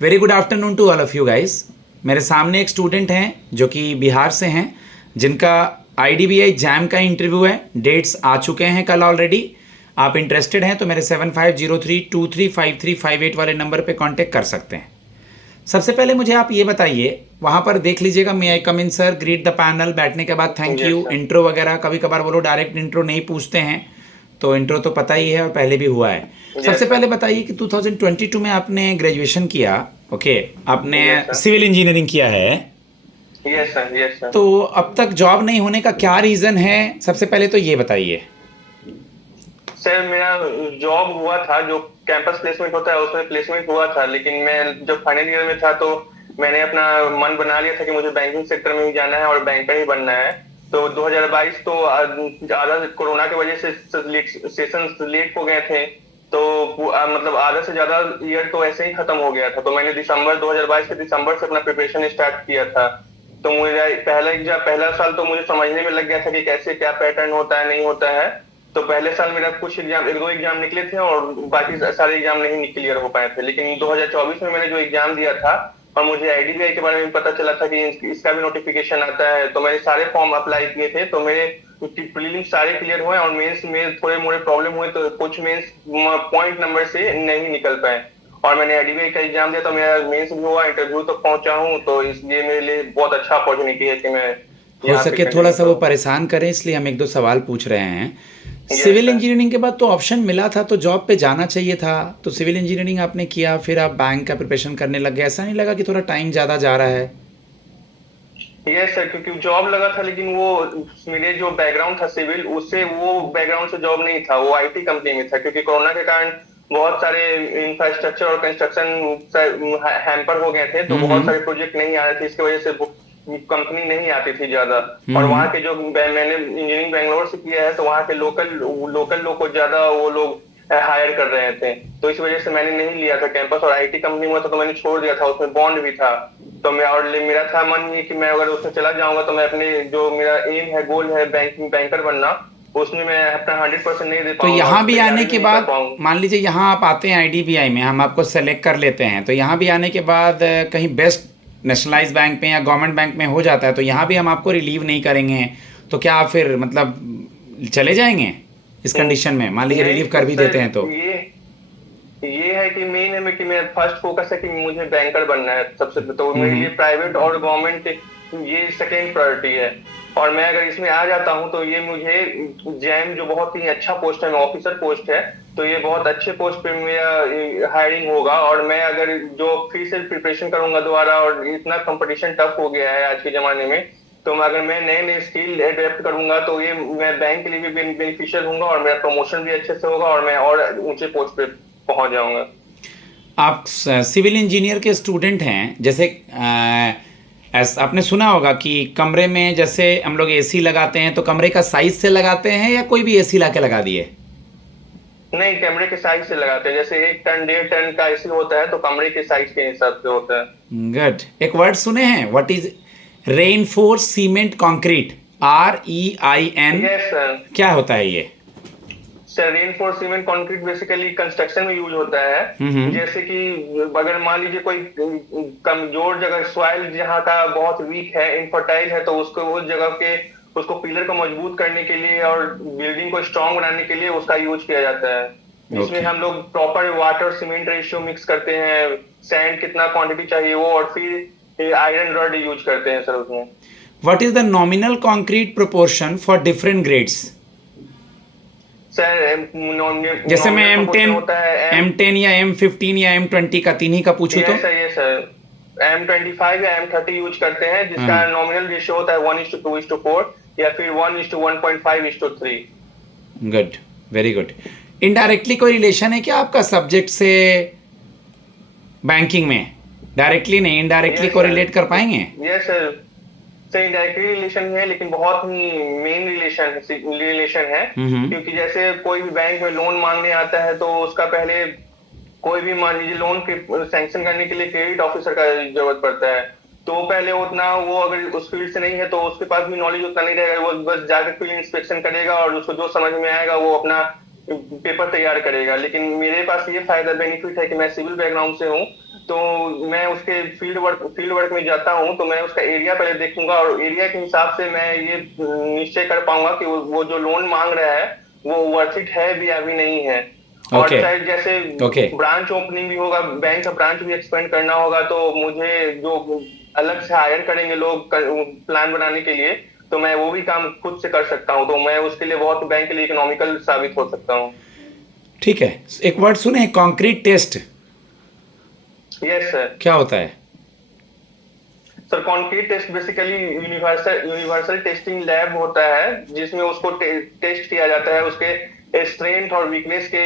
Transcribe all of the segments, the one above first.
Very good afternoon to all of you guys. मेरे सामने एक स्टूडेंट हैं जो कि बिहार से हैं, जिनका IDBI जैम का इंटरव्यू है। डेट्स आ चुके हैं कल ऑलरेडी। आप इंटरेस्टेड हैं तो मेरे 7503235358 वाले नंबर पे कांटेक्ट कर सकते हैं। सबसे पहले मुझे आप ये बताइए, वहाँ पर देख लीजिएगा, मे आई कम इन सर, ग्रीट द पैनल, बैठने के बाद thank yes you, sir. Intro वगैरह। कभी कभार वो लोग डायरेक्ट इंट्रो नहीं पूछते हैं, तो इंट्रो तो पता ही है और पहले भी हुआ है। सबसे यस सर। पहले बताइए कि 2022 में आपने ग्रेजुएशन किया, ओके, आपने यस सर। सिविल इंजीनियरिंग किया है, यस सर। Yes sir. तो अब तक जॉब नहीं होने का क्या रीज़न है? सबसे पहले तो ये बताइए। सर मेरा जॉब हुआ था, जो कैंपस प्लेसमेंट होता है उसमें प्लेसमेंट हुआ था, लेकिन मैं जब फाइनल ईयर में था तो मैंने अपना मन बना लिया था कि मुझे बैंकिंग सेक्टर में ही जाना है और बैंकर ही बनना है। तो 2022 तो आधा कोरोना की वजह से सेशन लेट हो गए थे, तो मतलब आधा से ज्यादा ईयर तो ऐसे ही खत्म हो गया था। तो मैंने दिसंबर 2022 के दिसंबर से अपना प्रिपरेशन स्टार्ट किया था। तो मुझे पहला साल तो मुझे समझने में लग गया था कि कैसे क्या पैटर्न होता है नहीं होता है। तो पहले साल मेरा कुछ एग्जाम, एक दो एग्जाम निकले थे और बाकी सारे एग्जाम नहीं क्लियर हो पाए थे। लेकिन 2024 में मैंने जो एग्जाम दिया था और मुझे IDBI के बारे में पता चला था कि इसका भी नोटिफिकेशन आता है, तो मैंने सारे फॉर्म अप्लाई किए थे। तो मेरे प्रीलिम्स सारे क्लियर हुए और मेंस में थोड़े मोड़े प्रॉब्लम हुए, तो कुछ मेंस पॉइंट नंबर से नहीं निकल पाए। और मैंने IDBI का एग्जाम दिया तो मेरा मेंस भी हुआ, इंटरव्यू तक पहुंचा हूँ। तो इसलिए मेरे लिए बहुत अच्छा अपॉर्चुनिटी है कि मैं हो यहाँ पे सके थोड़ा कंटिन्यू सा वो करूँ। परेशान करें, इसलिए हम एक दो सवाल पूछ रहे हैं। Yes civil sir. इंजीनियरिंग के बाद तो ऑप्शन मिला था, तो जॉब पे जाना चाहिए था, तो सिविल इंजीनियरिंग आपने किया, फिर आप बैंक का प्रिपरेशन करने लग गए। ऐसा नहीं लगा कि थोड़ा टाइम ज़्यादा जा रहा है? यस सर, क्योंकि जॉब लगा था, लेकिन वो मेरे जो बैकग्राउंड था सिविल, उससे वो बैकग्राउंड से जॉब नहीं था, वो IT कंपनी में था। क्योंकि कोरोना के कारण बहुत सारे इंफ्रास्ट्रक्चर और कंस्ट्रक्शन हैम्पर हो गए थे, तो बहुत हम्म। सारे प्रोजेक्ट नहीं आ रहे थे। इसकी वजह से कंपनी नहीं आती थी ज्यादा। और हम्म। वहाँ के जो मैंने इंजीनियरिंग बैंगलोर से किया है, तो वहाँ के लोकल लोकल लोग को ज्यादा वो लोग हायर कर रहे थे। तो इस वजह से मैंने नहीं लिया था कैंपस। और IT कंपनी में था तो मैंने छोड़ दिया था, उसमें बॉन्ड भी था। तो मैं और मेरा था मन ये कि मैं अगर उसमें चला जाऊंगा तो मैं अपने जो मेरा एम है, गोल है बैंकर बनना, उसमें मैं अपना 100% नहीं दे तो पाऊंगा यहाँ और भी आने तैयारी भी के नहीं कर बाद, पाऊंगा। मान लीजिए यहाँ आप आते हैं IDBI में, हम आपको सेलेक्ट कर लेते हैं, तो यहाँ भी आने के बाद कहीं बेस्ट नेशनलाइज बैंक में या गवर्नमेंट बैंक में हो जाता है, तो यहाँ भी हम आपको रिलीव नहीं करेंगे, तो क्या आप फिर मतलब चले जाएंगे इस कंडीशन में? मान लीजिए रिलीव नहीं कर भी देते सर, हैं तो। ये है कि मेन है कि मैं फर्स्ट फोकस है कि मुझे बैंकर बनना है सबसे। तो मेरे लिए हम्म। प्राइवेट और गवर्नमेंट ये सेकेंड प्रायोरिटी है। और मैं अगर इसमें आ जाता हूं तो ये मुझे जैम जो बहुत ही अच्छा पोस्ट है, ऑफिसर पोस्ट है, तो ये बहुत अच्छे पोस्ट पे मेरा हायरिंग होगा। और मैं अगर जो फिर से प्रिपरेशन करूंगा दोबारा, और इतना कंपटीशन टफ हो गया है आज के जमाने में, तो अगर मैं नए नए स्किल एडेप्ट करूंगा तो ये मैं बैंक के लिए भी बेनिफिशियल होगा और मेरा प्रमोशन भी अच्छे से होगा और मैं और ऊंचे पोस्ट पे पहुंच जाऊंगा। आप सिविल इंजीनियर के स्टूडेंट हैं, जैसे आपने सुना होगा कि कमरे में जैसे हम लोग AC लगाते हैं, तो कमरे का साइज से लगाते हैं या कोई भी AC ला के लगा दिए? नहीं, कमरे के साइज से लगाते हैं। जैसे 1 टन 1.5 टन का AC होता है, तो कमरे के साइज के हिसाब से होता है। गुड। एक वर्ड सुने हैं, what is reinforce cement concrete, REIN? Yes sir. क्या होता है ये? Sir reinforcement concrete basically construction में यूज होता है। हम्म। जैसे कि अगर मान लीजिए कोई कमजोर जगह, सॉइल जहाँ का बहुत वीक है, इनफर्टाइल है, तो उसको उस जगह के उसको पिलर को मजबूत करने के लिए और बिल्डिंग को स्ट्रांग बनाने के लिए उसका यूज किया जाता है। जिसमें ओके। हम लोग proper water cement ratio mix करते हैं, सैंड कितना क्वांटिटी चाहिए वो, और फिर आयरन रॉड यूज करते हैं सर उसमें। What is the nominal concrete proportion for different grades? Sir जैसे मैं नॉमिनल एम प्रोपोर्शन टेन होता है एम। एम टेन या M15 या M20 का, तीन ही का पूछूं तो? Yes sir, yes sir. M25 या M30 यूज करते हैं, जिसका हाँ। नॉमिनल रेशियो होता है 1:2:4 या फिर 1:1.5:3। Good, very good. इनडायरेक्टली कोई रिलेशन है क्या आपका सब्जेक्ट से बैंकिंग में? डायरेक्टली नहीं, इनडायरेक्टली यस को सर। रिलेट कर पाएंगे? Yes sir. सही डायरेक्टली रिलेशन है, लेकिन बहुत ही मेन रिलेशन है। हम्म। क्योंकि जैसे कोई भी बैंक में लोन मांगने आता है, तो उसका पहले कोई भी मान लीजिए लोन के सैंक्शन करने के लिए क्रेडिट ऑफिसर का जरूरत पड़ता है। तो पहले उतना वो अगर उस फील्ड से नहीं है तो उसके पास भी नॉलेज उतना नहीं रहेगा। वो बस जाकर फील्ड इंस्पेक्शन करेगा और उसको जो समझ में आएगा वो अपना पेपर तैयार करेगा। लेकिन मेरे पास ये फायदा बेनिफिट है कि मैं सिविल बैकग्राउंड से हूँ, तो मैं उसके फील्ड वर्क में जाता हूँ, तो मैं उसका एरिया पहले देखूंगा और एरिया के हिसाब से मैं ये निश्चय कर पाऊंगा कि वो जो लोन मांग रहा है वो वर्थ इट है भी या भी नहीं है। और ओके। शायद जैसे ओके। ब्रांच ओपनिंग भी होगा, बैंक का ब्रांच भी एक्सपेंड करना होगा, तो मुझे जो अलग से हायर करेंगे लोग प्लान बनाने के लिए, तो मैं वो भी काम खुद से कर सकता हूँ, तो मैं उसके लिए बहुत बैंक के लिए इकोनॉमिकल साबित हो सकता हूँ। ठीक है, एक वर्ड सुने, कॉन्क्रीट टेस्ट यस सर। क्या होता है? Sir concrete test basically universal testing lab होता है, जिसमें उसको टेस्ट किया जाता है उसके स्ट्रेंथ और वीकनेस के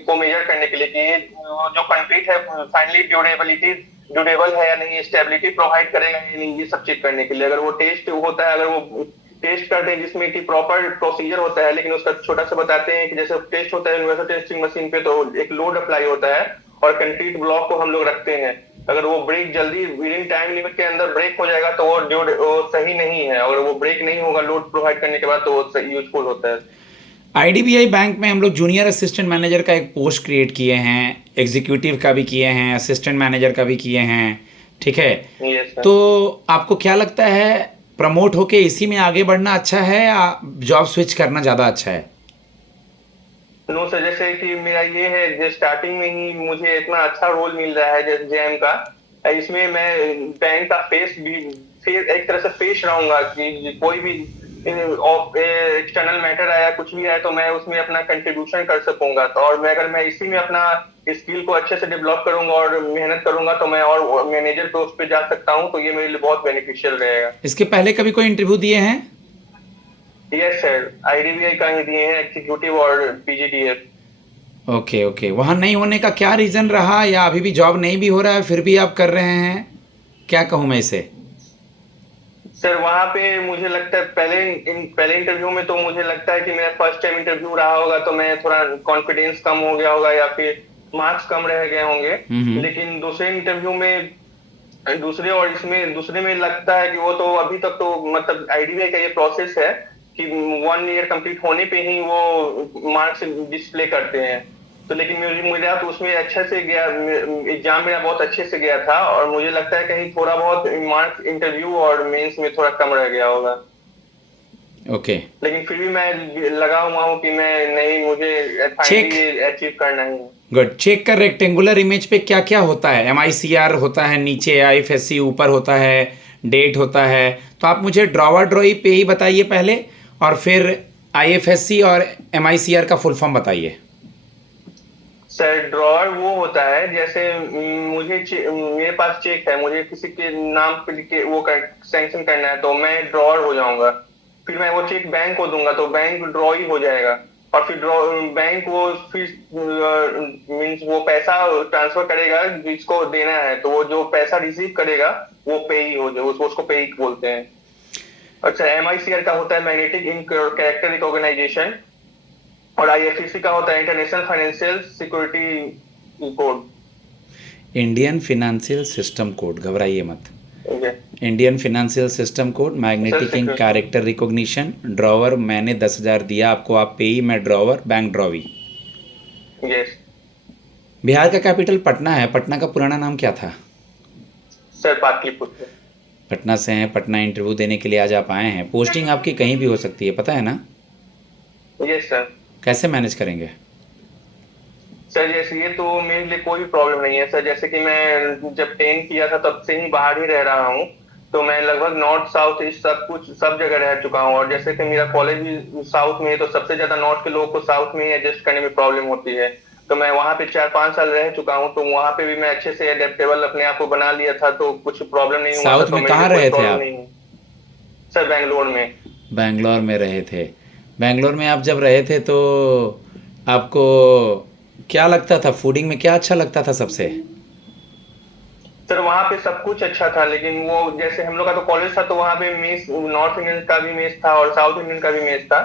को मेजर करने के लिए कि ये जो कंक्रीट है फाइनली ड्यूरेबल है या नहीं, स्टेबिलिटी प्रोवाइड करेगा या नहीं, ये सब चेक करने के लिए। अगर वो टेस्ट होता है, अगर वो टेस्ट करते हैं जिसमें कि प्रॉपर प्रोसीजर होता है, लेकिन उसका छोटा सा बताते हैं कि जैसे टेस्ट होता है यूनिवर्सल टेस्टिंग मशीन पे, तो एक लोड अप्लाई होता है और कंक्रीट ब्लॉक को हम लोग रखते हैं। अगर वो ब्रेक जल्दी विद इन टाइम लिमिट के अंदर ब्रेक हो जाएगा तो वो सही नहीं है, अगर वो ब्रेक नहीं होगा लोड प्रोवाइड करने के बाद तो वो सही यूजफुल होता है। आईडीबीआई बैंक में हम लोग जूनियर असिस्टेंट मैनेजर का एक पोस्ट क्रिएट किए हैं, एग्जीक्यूटिव का भी किए हैं, असिस्टेंट मैनेजर का भी किए हैं, ठीक है? Yes sir. तो आपको क्या लगता है, प्रमोट होके इसी में आगे बढ़ना अच्छा है या जॉब स्विच करना ज़्यादा अच्छा है? नो सर, जैसे कि मेरा ये है जो स्टार्टिंग में ही मुझे इतना अच्छा रोल मिल रहा है जैसे जेएम का, इसमें मैं बैंक का फेस एक तरह से फेस रहूंगा कि कोई भी एक्सटर्नल मैटर आया, कुछ भी आया, तो मैं उसमें अपना कंट्रीब्यूशन कर सकूंगा। तो और मैं अगर मैं इसी में अपना स्किल को अच्छे से डेवलप करूंगा और मेहनत करूंगा तो मैं और मैनेजर पोस्ट पे जा सकता हूँ, तो ये मेरे लिए बहुत बेनिफिशियल रहेगा। इसके पहले कभी कोई इंटरव्यू दिए हैं? यस सर, आईडीबीआई का ही दिए हैं, एग्जीक्यूटिव और पीजीडीएफ। ओके ओके, वहाँ नहीं होने का क्या रीज़न रहा, या अभी भी जॉब नहीं भी हो रहा है फिर भी आप कर रहे हैं? क्या कहूँ मैं इसे? सर वहां पे मुझे लगता है पहले इंटरव्यू में तो मुझे लगता है कि मेरा फर्स्ट टाइम इंटरव्यू रहा होगा, तो मैं थोड़ा कॉन्फिडेंस कम हो गया होगा या फिर मार्क्स कम रह गए होंगे। लेकिन दूसरे इंटरव्यू में दूसरे में लगता है कि वो तो अभी तक तो मतलब आईडीबीआई का ये प्रोसेस है कि 1 ईयर कंप्लीट होने पे ही वो मार्क्स डिस्प्ले करते हैं। तो लेकिन मेरा तो उसमें अच्छे से गया, एग्जाम मेरा बहुत अच्छे से गया था, और मुझे लगता है कहीं थोड़ा बहुत मार्क्स इंटरव्यू और मेंस में थोड़ा कम रह गया होगा। ओके। लेकिन फिर भी मैं लगा हुआ हूँ कि मैं नहीं, मुझे फाइनली ये अचीव करना ही है। गुड। चेक कर, रेक्टेंगुलर इमेज पे क्या क्या होता है? MICR होता है नीचे, IFSC ऊपर होता है, डेट होता है। तो आप मुझे ड्रॉवर ड्रॉई पे ही बताइए पहले, और फिर IFSC और MICR का फुल फॉर्म बताइए। सर ड्रॉअर वो होता है जैसे मेरे पास चेक है, मुझे किसी के नाम पे लिख के वो सैंक्शन करना है, तो मैं ड्रॉअर हो जाऊंगा। फिर मैं वो चेक बैंक को दूंगा तो बैंक ड्रॉ ही हो जाएगा, और फिर बैंक वो फिर मीन्स वो पैसा ट्रांसफर करेगा जिसको देना है, तो वो जो पैसा रिसीव करेगा वो पे ही हो जाए, उसको पे ही बोलते हैं। अच्छा, MICR का होता है मैग्नेटिक इंक कैरेक्टर रिकॉग्नाइजेशन, और IFSC का होता है international financial security code. Indian financial system code, घबराइए मत। Okay Indian financial system code, magnetic ink character recognition, drawer मैंने 10,000 दिया आपको, आप पे ही, मैं drawer, bank drawee. Yes Bihar का कैपिटल पटना है, पटना का पुराना नाम क्या था? सर, पाटलिपुत्र। पटना से हैं, पटना इंटरव्यू देने के लिए आज आप आए हैं। पोस्टिंग आपकी कहीं भी हो सकती है, पता है ना? Yes sir. कैसे मैनेज करेंगे? सर जैसे ये तो मेरे लिए कोई प्रॉब्लम नहीं है सर, जैसे कि मैं जब 10 किया था तब से ही बाहर ही रह रहा हूँ, तो मैं लगभग नॉर्थ साउथ ईस्ट सब जगह रह चुका हूँ, और जैसे कि मेरा कॉलेज भी साउथ में है, तो सबसे ज्यादा नॉर्थ के लोगों को साउथ में ही एडजस्ट करने में प्रॉब्लम होती है। तो मैं वहाँ पे 4-5 साल रह चुका हूँ, तो वहाँ पे भी मैं अच्छे से एडेप्टेबल अपने आप को बना लिया था, तो कुछ प्रॉब्लम नहीं हुआ था। साउथ में कहाँ रहे थे आप? सर बैंगलोर में। बैंगलोर में रहे थे। बैंगलोर में आप जब रहे थे तो आपको क्या लगता था, फूडिंग में क्या अच्छा लगता था सबसे? सर वहाँ पे सब कुछ अच्छा था, लेकिन वो जैसे हम लोग का तो कॉलेज था, तो वहाँ पे मेस नॉर्थ इंडियन का भी मेस था और साउथ इंडियन का भी मेस था।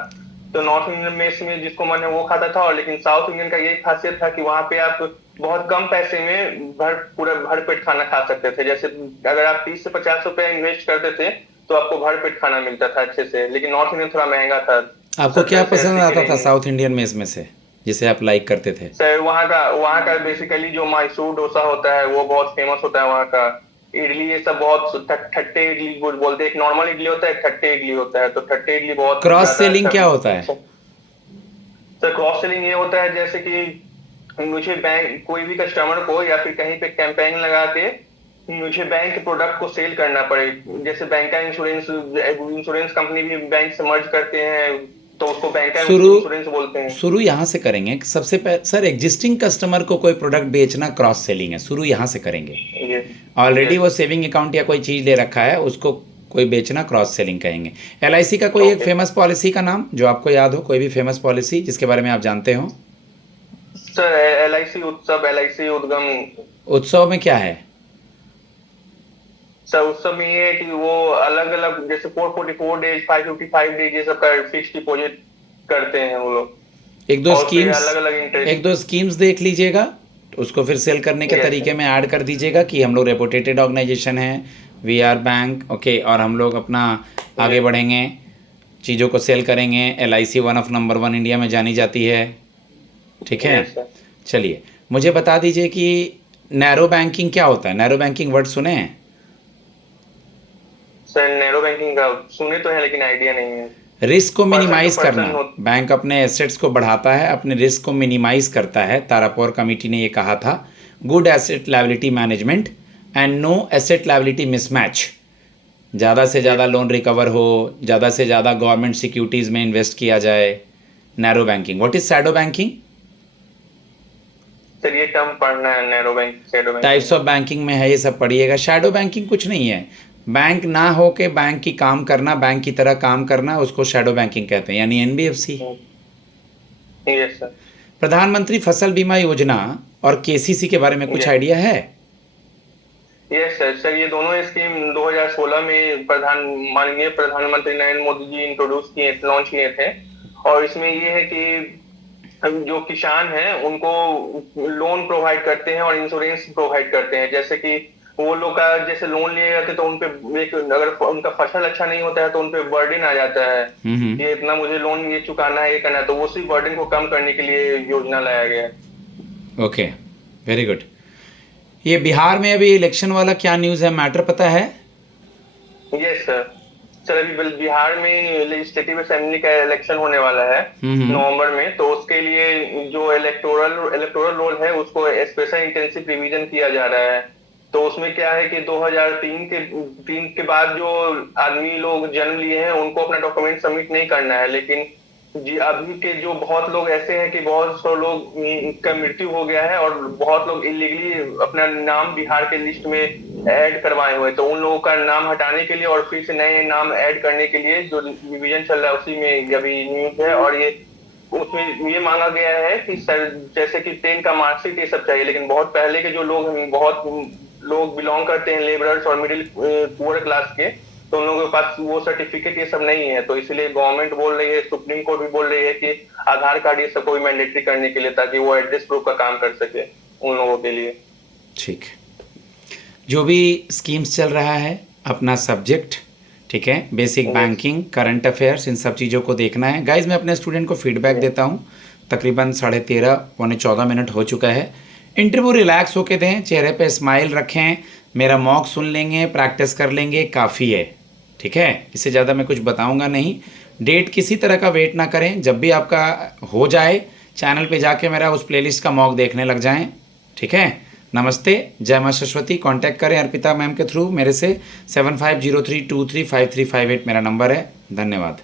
तो नॉर्थ इंडियन मेस में जिसको मैंने वो खाता था, और लेकिन साउथ इंडियन का ये खासियत था कि वहाँ पे आप बहुत कम पैसे में पूरा भरपेट खाना खा सकते थे। जैसे अगर आप 30 से 50 रुपए इन्वेस्ट करते थे तो आपको भरपेट खाना मिलता था अच्छे से, लेकिन नॉर्थ इंडियन थोड़ा महंगा था। आपको क्या पसंद आता था साउथ इंडियन मेस में से? जिसे आप लाइक करते थे? सर वहाँ का बेसिकली जो मैसूर डोसा होता है वो बहुत फेमस होता है वहाँ का। इडली ये सब बहुत ठट्टे इडली बोलते हैं। एक नॉर्मल इडली होता है, एक ठट्टे इडली होता है। तो ठट्टे इडली बहुत क्रॉस ज्यादा सेलिंग क्या होता है? अच्छा। सर क्रॉस सेलिंग ये होता है जैसे कि मुझे बैंक कोई भी कस्टमर को या फिर कहीं पे कैंपेन लगा के मुझे बैंक के प्रोडक्ट को सेल करना पड़े। जैसे बैंक का इंश्योरेंस कंपनी भी बैंक से मर्ज करते हैं तो उसको बैंक का शुरू इंश्योरेंस बोलते हैं। शुरू यहाँ से करेंगे। सबसे पहले सर, एग्जिस्टिंग कस्टमर को कोई प्रोडक्ट बेचना क्रॉस सेलिंग है, शुरू यहाँ से करेंगे। ये ऑलरेडी वो सेविंग अकाउंट या कोई चीज़ ले रखा है, उसको कोई बेचना क्रॉस सेलिंग कहेंगे। LIC का कोई एक Okay. फेमस पॉलिसी का नाम जो आपको याद हो, कोई भी फेमस पॉलिसी जिसके बारे में आप जानते हो? सर LIC उत्सव, LIC उद्गम। उत्सव में क्या है? सर उत्सव में ये है कि वो अलग अलग जैसे 444 डेज, 555 डेज ये सब का फिक्स डिपॉजिट करते हैं वो लोग। एक दो और फिर स्कीम्स अलग-अलग इंटरेस्ट। एक दो स्कीम्स देख लीजिएगा, उसको फिर सेल करने के Yes, तरीके sir. में ऐड कर दीजिएगा कि हम लोग रेपुटेटेड ऑर्गेनाइजेशन है, वी आर बैंक, ओके, और हम लोग अपना आगे Yes. बढ़ेंगे, चीज़ों को सेल करेंगे। LIC one of number 1 India में जानी जाती है, ठीक है? Yes, sir. चलिए मुझे बता दीजिए कि नैरो बैंकिंग क्या होता है? नैरो बैंकिंग वर्ड सुने हैं? सर नैरो बैंकिंग का सुने तो है लेकिन आइडिया नहीं है। रिस्क को Person to मिनिमाइज person करना। बैंक अपने एसेट्स को बढ़ाता है, अपने रिस्क को मिनिमाइज करता है। तारापुर कमेटी ने ये कहा था, good asset liability management and no asset liability mismatch. ज़्यादा से ज़्यादा लोन रिकवर हो, ज़्यादा से ज़्यादा गवर्नमेंट सिक्योरिटीज़ में इन्वेस्ट किया जाए। Narrow banking. What is shadow banking? Sir ये टर्म पढ़ना है, narrow bank, shadow bank. Types of banking में है, ये सब पढ़िएगा। शैडो बैंकिंग कुछ नहीं है, बैंक ना हो के बैंक की काम करना, बैंक की तरह काम करना, उसको शैडो बैंकिंग कहते हैं, यानी NBFC। Yes sir. प्रधानमंत्री फसल बीमा योजना और KCC के बारे में कुछ Yes. आइडिया है? Yes sir. सर ये दोनों स्कीम 2016 में माननीय प्रधानमंत्री नरेंद्र मोदी जी इंट्रोड्यूस किए, लॉन्च किए थे। और इसमें ये है कि जो किसान हैं उनको लोन प्रोवाइड करते हैं और इंश्योरेंस प्रोवाइड करते हैं। जैसे कि वो लोग का जैसे लोन लिए जाते तो उनपे अगर उनका फसल अच्छा नहीं होता है तो उनपे बर्डन आ जाता है कि इतना मुझे लोन ये चुकाना है, ये करना है। तो उसी बर्डन को कम करने के लिए योजना लाया गया है। Okay, very good. ये बिहार में अभी इलेक्शन वाला क्या न्यूज़ है, मैटर पता है? Yes sir. सर अभी बिहार में लेजिस्लेटिव असेंबली का इलेक्शन होने वाला है नवंबर में। तो उसके लिए जो इलेक्टोरल रोल है उसको स्पेशल इंटेंसिव रिवीजन किया जा रहा है। तो उसमें क्या है कि 2003 के बाद जो आदमी लोग जन्म लिए हैं उनको अपना डॉक्यूमेंट सबमिट नहीं करना है। लेकिन जी अभी के जो बहुत लोग ऐसे हैं कि बहुत सौ लोग का मृत्यु हो गया है और बहुत लोग इलीगली अपना नाम बिहार के लिस्ट में ऐड करवाए हुए। तो उन लोगों का नाम हटाने के लिए और फिर से नए नाम ऐड करने के लिए जो रिवीजन चल रहा है उसी में अभी न्यूज है। और ये उसमें ये मांगा गया है कि सर जैसे कि 10 का मार्कशीट ये सब चाहिए। लेकिन बहुत पहले के जो लोग हैं, बहुत लोग बिलोंग करते हैं लेबरर्स और मिडिल पुअर क्लास के, तो उन लोगों के पास वो सर्टिफिकेट ये सब नहीं है। तो इसलिए गवर्नमेंट बोल रही है, सुप्रीम कोर्ट भी बोल रही है कि आधार कार्ड ये सब को भी मैंडेटरी करने के लिए, ताकि वो एड्रेस प्रूफ का काम कर सके उन लोगों के लिए। ठीक, जो भी स्कीम्स चल रहा है अपना सब्जेक्ट, ठीक है, बेसिक बैंकिंग, करंट अफेयर्स, इन सब चीज़ों को देखना है। गाइज मैं अपने स्टूडेंट को फीडबैक देता हूँ, तकरीबन 13:30 पौने 14 मिनट हो चुका है। इंटरव्यू रिलैक्स होके दें, चेहरे पे स्माइल रखें, मेरा मॉक सुन लेंगे, प्रैक्टिस कर लेंगे, काफ़ी है, ठीक है। इससे ज़्यादा मैं कुछ बताऊंगा नहीं। डेट किसी तरह का वेट ना करें, जब भी आपका हो जाए चैनल पे जाके मेरा उस प्लेलिस्ट का मॉक देखने लग जाएं, ठीक है। नमस्ते, जय मां सरस्वती। कांटेक्ट करें अर्पिता मैम के थ्रू मेरे से, 7503235358 मेरा नंबर है। धन्यवाद।